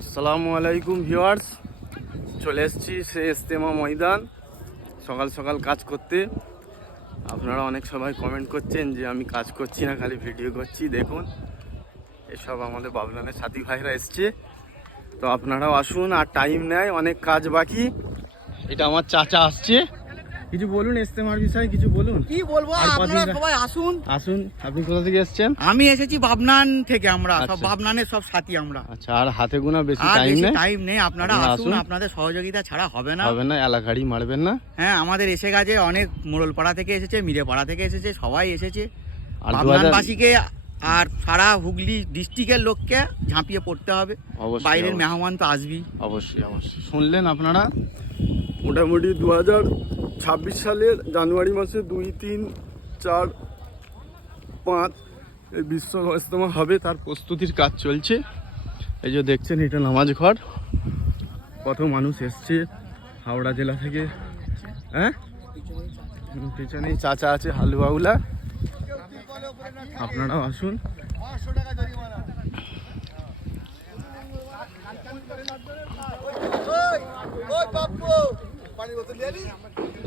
আসসালামু আলাইকুম ভিউয়ার্স, চলে এসেছি সে ইজতেমা ময়দান সকাল সকাল কাজ করতে। আপনারা অনেক সবাই কমেন্ট করছেন যে আমি কাজ করছি না, খালি ভিডিও করছি। দেখুন, এসব আমাদের বাবলানের সাথী ভাইরা এসছে, তো আপনারাও আসুন। আর টাইম নেয়, অনেক কাজ বাকি। এটা আমার চাচা আসছে, কিছু বলুন ইজতেমার বিষয়ে, কিছু বলুন। কি বলবো, আপনারা সবাই আসুন। আসুন। আপনি কোথা থেকে এসেছেন? আমি এসেছি বাবনান থেকে, আমরা সব আচ্ছা। বাবনানের সব সাথী আমরা। আচ্ছা, আর হাতে গোনা বেশি আর টাইম বেশি নেই, টাইম নেই, আপনারা আপনারা আসুন। আসুন। আপনাদের সহযোগিতা ছাড়া হবে না। হবে না, এলাকাড়ি মারবেন না। হ্যাঁ, আমাদের এসে গেছে অনেক, মোড়লপাড়া থেকে এসেছে, মিরেপাড়া থেকে এসেছে, সবাই এসেছে। আর বাবনানবাসীকে আর সারা হুগলি ডিস্ট্রিক্টের লোককে ঝাঁপিয়ে পড়তে হবে। অবশ্যই, বাইরের অবশ্যই। মেহমান তো আসবেই। অবশ্যই অবশ্যই। শুনলেন আপনারা, মোটামুটি 2026 সালের জানুয়ারি মাসে 2, 3, 4, 5 এই বিশ্ব ইজতেমা হবে, তার প্রস্তুতির কাজ চলছে। এই যে দেখছেন, এটা নামাজ ঘর। কত মানুষ এসছে হাওড়া জেলা থেকে। হ্যাঁ, পিছনেই চাচা আছে হালুয়াউলা, আপনারাও আসুন।